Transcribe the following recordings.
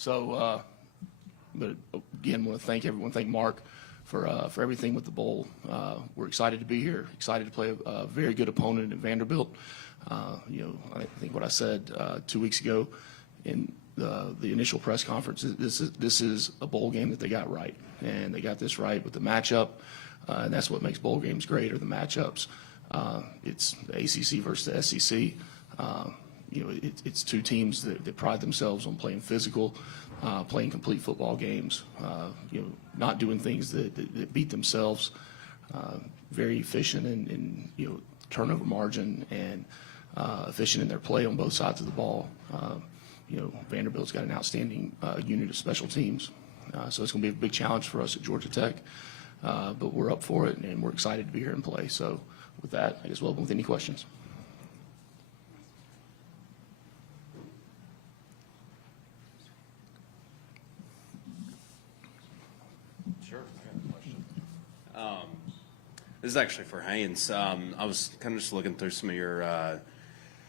So, but again, want to thank everyone. Thank Mark for everything with the bowl. We're excited to be here. Excited to play a very good opponent in Vanderbilt. I think what I said 2 weeks ago in the initial press conference. This is a bowl game that they got right, and they got this right with the matchup, and that's what makes bowl games great, are the matchups. It's the ACC versus the SEC. It's two teams that pride themselves on playing physical, playing complete football games, not doing things that beat themselves, very efficient in turnover margin, and efficient in their play on both sides of the ball. Vanderbilt's got an outstanding unit of special teams, so it's going to be a big challenge for us at Georgia Tech, but we're up for it, and we're excited to be here and play. So with that, I guess we'll open with any questions. Sure, I got a question. This is actually for Haynes. I was kind of just looking through some of your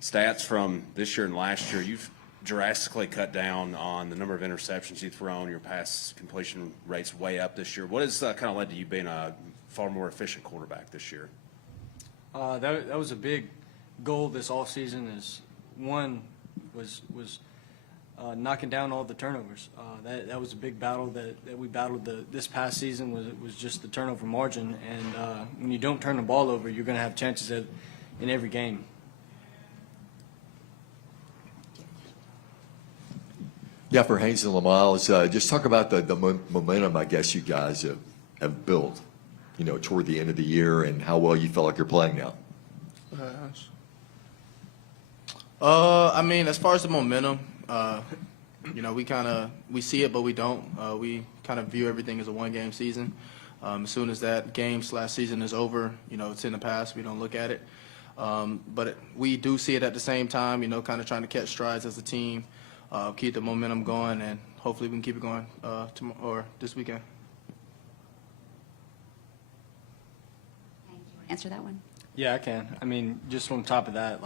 stats from this year and last year. You've drastically cut down on the number of interceptions you've thrown. Your pass completion rate's way up this year. What has kind of led to you being a far more efficient quarterback this year? That was a big goal this offseason. One was knocking down all the turnovers. That was a big battle that we battled this past season. Was just the turnover margin. And when you don't turn the ball over, you're going to have chances in every game. Yeah, for Haynes and Lamiles, just talk about the momentum I guess you guys have built, toward the end of the year, and how well you feel like you're playing now. I mean, as far as the momentum, we see it, but we don't. We kind of view everything as a one-game season. As soon as that game/season is over, it's in the past. We don't look at it. But we do see it at the same time, kind of trying to catch strides as a team, keep the momentum going, and hopefully we can keep it going tomorrow or this weekend. Answer that one? Yeah, I can. I mean, just on top of that,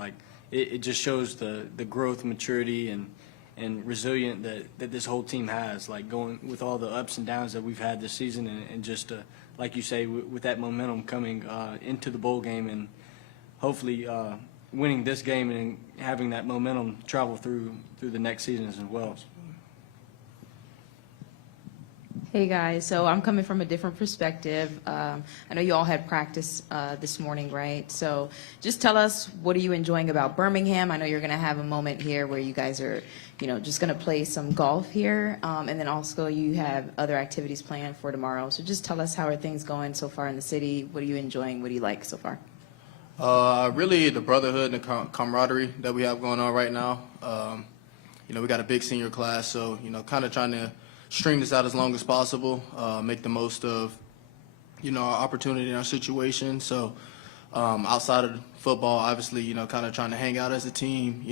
it just shows the growth, maturity, and resilient that this whole team has, going with all the ups and downs that we've had this season, and just like you say, with that momentum coming into the bowl game, and hopefully winning this game and having that momentum travel through the next season as well. Hey guys, so I'm coming from a different perspective. I know you all had practice this morning, right? So just tell us, what are you enjoying about Birmingham? I know you're going to have a moment here where you guys are, just going to play some golf here, and then also you have other activities planned for tomorrow. So just tell us, how are things going so far in the city? What are you enjoying? What do you like so far? Really the brotherhood and the camaraderie that we have going on right now. We got a big senior class, so, kind of trying to string this out as long as possible, make the most of, our opportunity and our situation. So outside of football, obviously, kind of trying to hang out as a team,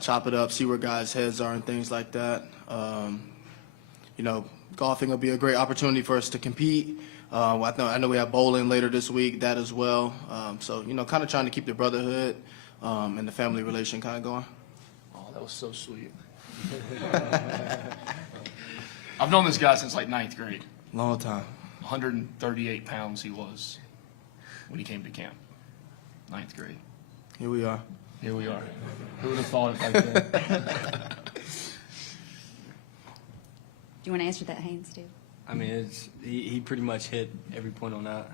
chop it up, see where guys' heads are and things like that. Golfing will be a great opportunity for us to compete. I know we have bowling later this week, that as well. So, kind of trying to keep the brotherhood and the family relation kind of going. Oh, that was so sweet. I've known this guy since ninth grade. Long time. 138 pounds he was when he came to camp. Ninth grade. Here we are. Here we are. Who would have thought it back then? Do you want to answer that, Haynes, too? I mean, he pretty much hit every point on that.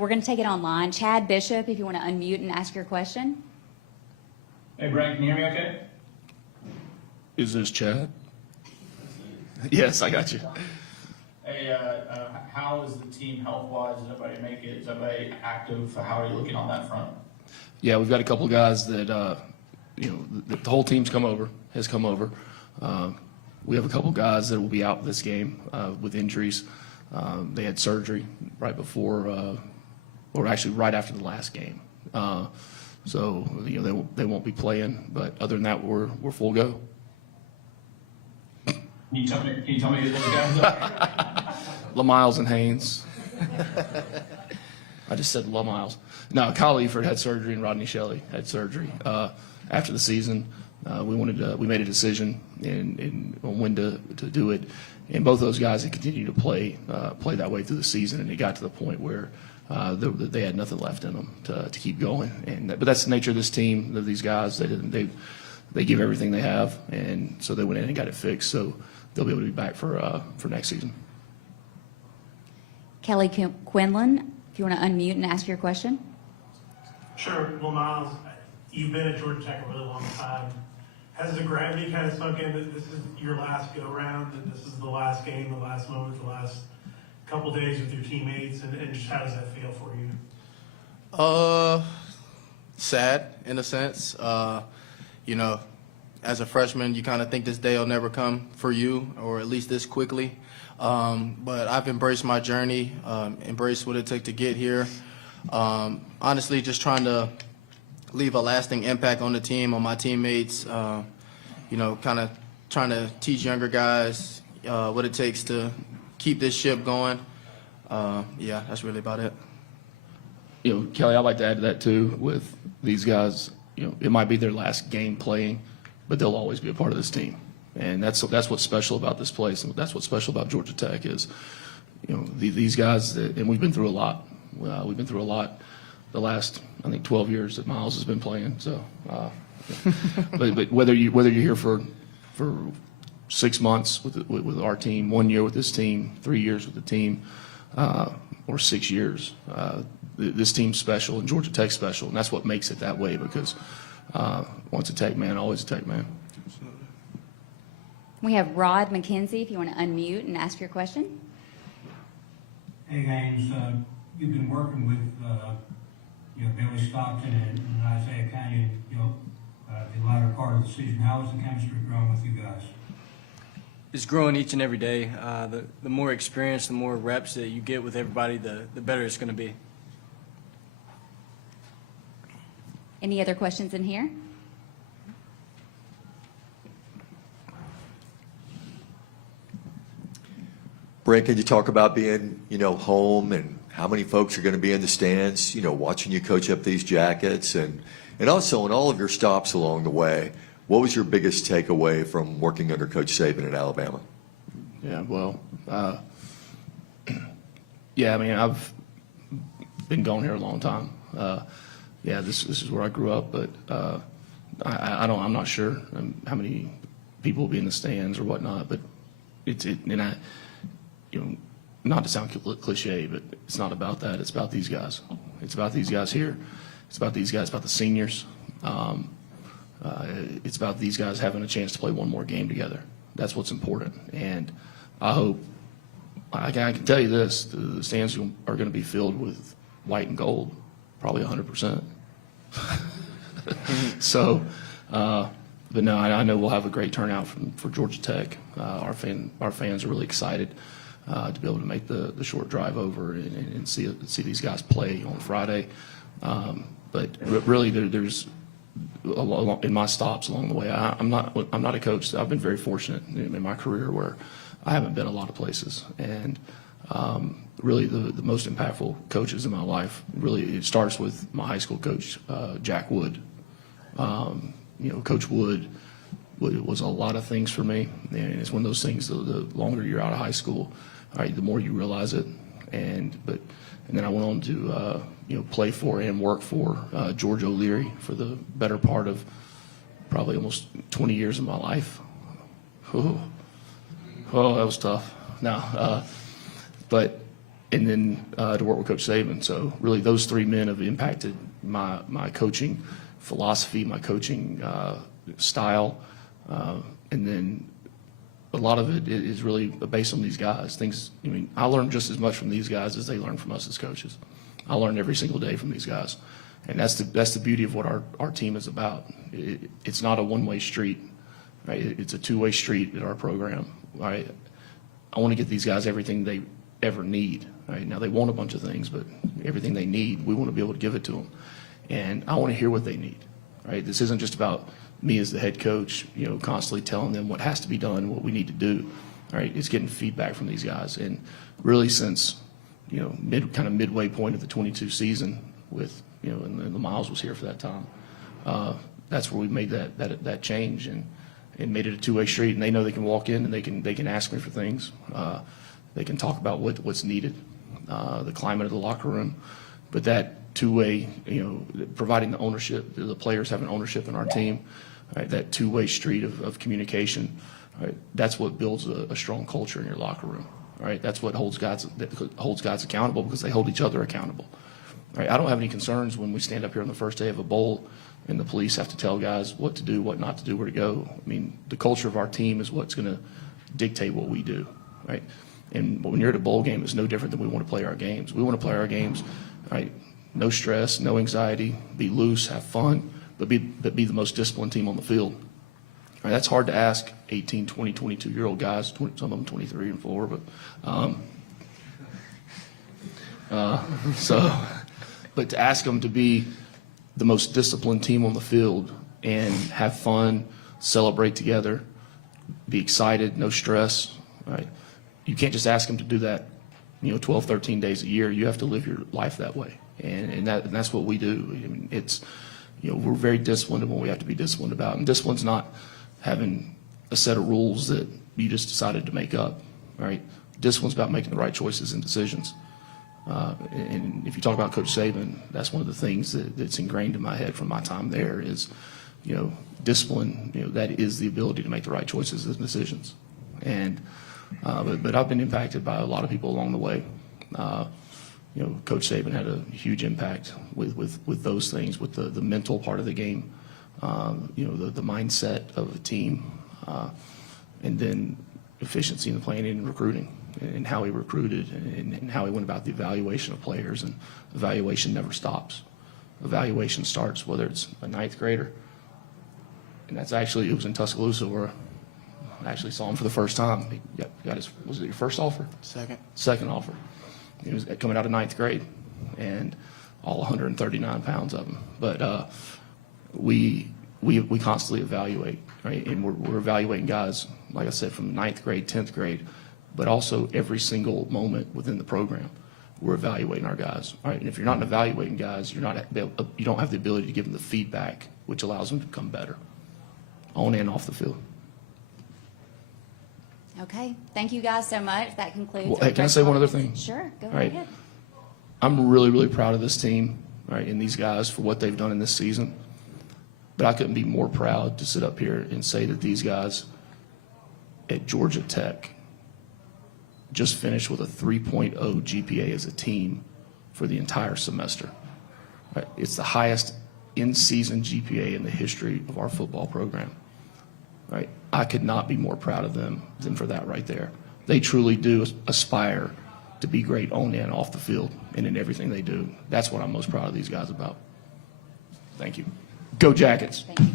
We're going to take it online. Chad Bishop, if you want to unmute and ask your question. Hey, Brent, can you hear me okay? Is this Chad? Yes, I got you. Hey, how is the team health-wise? Is everybody make it? Is everybody active? How are you looking on that front? Yeah, we've got a couple of guys that, the whole team's has come over. We have a couple guys that will be out this game with injuries. They had surgery right before, or actually right after the last game. So they won't be playing. But other than that, we're full go. Can you tell me who those guys are? Lamiles and Haynes. I just said Lamiles. No, Kyle Eford had surgery and Rodney Shelley had surgery after the season. We made a decision and on when to do it. And both those guys had continued to play that way through the season, and it got to the point where they had nothing left in them to keep going. But that's the nature of this team, of these guys. They give everything they have, and so they went in and got it fixed. So they'll be able to be back for next season. Kelly Quinlan, if you want to unmute and ask your question. Sure. Well, Miles, you've been at Georgia Tech a really long time. Has the gravity kind of sunk in that this is your last go-round, that this is the last game, the last moment, the last couple days with your teammates, and just how does that feel for you? Sad in a sense. You know, as a freshman, you kind of think this day will never come for you, or at least this quickly. But I've embraced my journey, embraced what it took to get here. Honestly, just trying to leave a lasting impact on the team, on my teammates. You know, kind of trying to teach younger guys what it takes to keep this ship going. Yeah, that's really about it. You know, Kelly, I'd like to add to that too. With these guys, you know, it might be their last game playing, but they'll always be a part of this team. And that's what's special about this place, and that's what's special about Georgia Tech is, you know, these guys. And we've been through a lot. We've been through a lot the last, I think, 12 years that Miles has been playing. So, but whether you're here for 6 months with our team, 1 year with this team, 3 years with the team, or 6 years, this team's special and Georgia Tech's special, and that's what makes it that way. Because once a Tech man, always a Tech man. We have Rod McKenzie, if you want to unmute and ask your question. Hey, Gaines, you've been working with Billy Stockton and Isaiah Canyon, the latter part of the season. How is the chemistry growing with you guys? It's growing each and every day. The more experience, the more reps that you get with everybody, the better it's going to be. Any other questions in here? Brent, can you talk about being, home and how many folks are going to be in the stands, watching you coach up these Jackets, and also in all of your stops along the way, what was your biggest takeaway from working under Coach Saban in Alabama? Yeah, well, yeah, I mean, I've been going here a long time. Yeah, this is where I grew up, but I'm not sure how many people will be in the stands or whatnot, but not to sound cliche, but it's not about that. It's about these guys. It's about these guys here. It's about these guys, about the seniors. It's about these guys having a chance to play one more game together. That's what's important. And I hope, I can tell you this, the stands are going to be filled with white and gold, probably 100%. So, but no, I know we'll have a great turnout for Georgia Tech. Our fans are really excited to be able to make the short drive over and see these guys play on Friday. But really, there's in my stops along the way. I'm not a coach. I've been very fortunate in my career where I haven't been a lot of places, and really the most impactful coaches in my life. Really, it starts with my high school coach, Jack Wood. Coach Wood was a lot of things for me, and it's one of those things. The longer you're out of high school, right, the more you realize it. And then I went on to play for and work for George O'Leary for the better part of probably almost 20 years of my life. Oh, that was tough. And then to work with Coach Saban. So really, those three men have impacted my coaching philosophy, my coaching style, and then a lot of it is really based on these guys. I learned just as much from these guys as they learn from us as coaches. I learn every single day from these guys, and that's the beauty of what our team is about. It's not a one-way street, right? It's a two-way street at our program. Right? I want to get these guys everything they ever need. Right? Now they want a bunch of things, but everything they need, we want to be able to give it to them, and I want to hear what they need. Right? This isn't just about me as the head coach, constantly telling them what has to be done, what we need to do. Right? It's getting feedback from these guys, and really since midway point of the 22 season with and the Miles was here for that time. That's where we made that change, and and made it a two-way street. And they know they can walk in and they can ask me for things. They can talk about what's needed, the climate of the locker room. But that two-way, providing the ownership, the players having ownership in our team, right, that two-way street of communication, right, that's what builds a strong culture in your locker room. Right, that's what holds guys accountable, because they hold each other accountable. Right, I don't have any concerns when we stand up here on the first day of a bowl and the police have to tell guys what to do, what not to do, where to go. I mean, the culture of our team is what's going to dictate what we do. Right, and when you're at a bowl game, it's no different than we want to play our games. We want to play our games, right? No stress, no anxiety, be loose, have fun, but be the most disciplined team on the field. Right, that's hard to ask 18, 20, 22-year-old guys, some of them 23 and 4, but to ask them to be the most disciplined team on the field and have fun, celebrate together, be excited, no stress, right? You can't just ask them to do that, 12, 13 days a year. You have to live your life that way, and that's what we do. I mean, it's, we're very disciplined in what we have to be disciplined about, and discipline's not having a set of rules that you just decided to make up, right? Discipline's about making the right choices and decisions. And if you talk about Coach Saban, that's one of the things that's ingrained in my head from my time there is, discipline, that is the ability to make the right choices and decisions. And, but I've been impacted by a lot of people along the way. Coach Saban had a huge impact with those things, with the mental part of the game. The mindset of a team, and then efficiency in the planning and recruiting, and how he recruited, and how he went about the evaluation of players. And evaluation never stops. Evaluation starts whether it's a ninth grader, and it was in Tuscaloosa where I actually saw him for the first time. He got his, was it your first offer? Second offer. He was coming out of ninth grade, and all 139 pounds of him. But we constantly evaluate, right? And we're evaluating guys, like I said, from ninth grade, 10th grade, but also every single moment within the program. We're evaluating our guys, right? And if you're not evaluating guys, you don't have the ability to give them the feedback, which allows them to become better, on and off the field. Okay, thank you guys so much. That concludes. Well, hey, can I say one other thing? Sure, go Right. ahead. I'm really, really proud of this team, right, and these guys for what they've done in this season. But I couldn't be more proud to sit up here and say that these guys at Georgia Tech just finished with a 3.0 GPA as a team for the entire semester. Right? It's the highest in-season GPA in the history of our football program. Right? I could not be more proud of them than for that right there. They truly do aspire to be great on and off the field and in everything they do. That's what I'm most proud of these guys about. Thank you. Go Jackets. Thank you.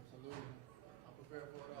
Absolutely. I'm prepared for it all.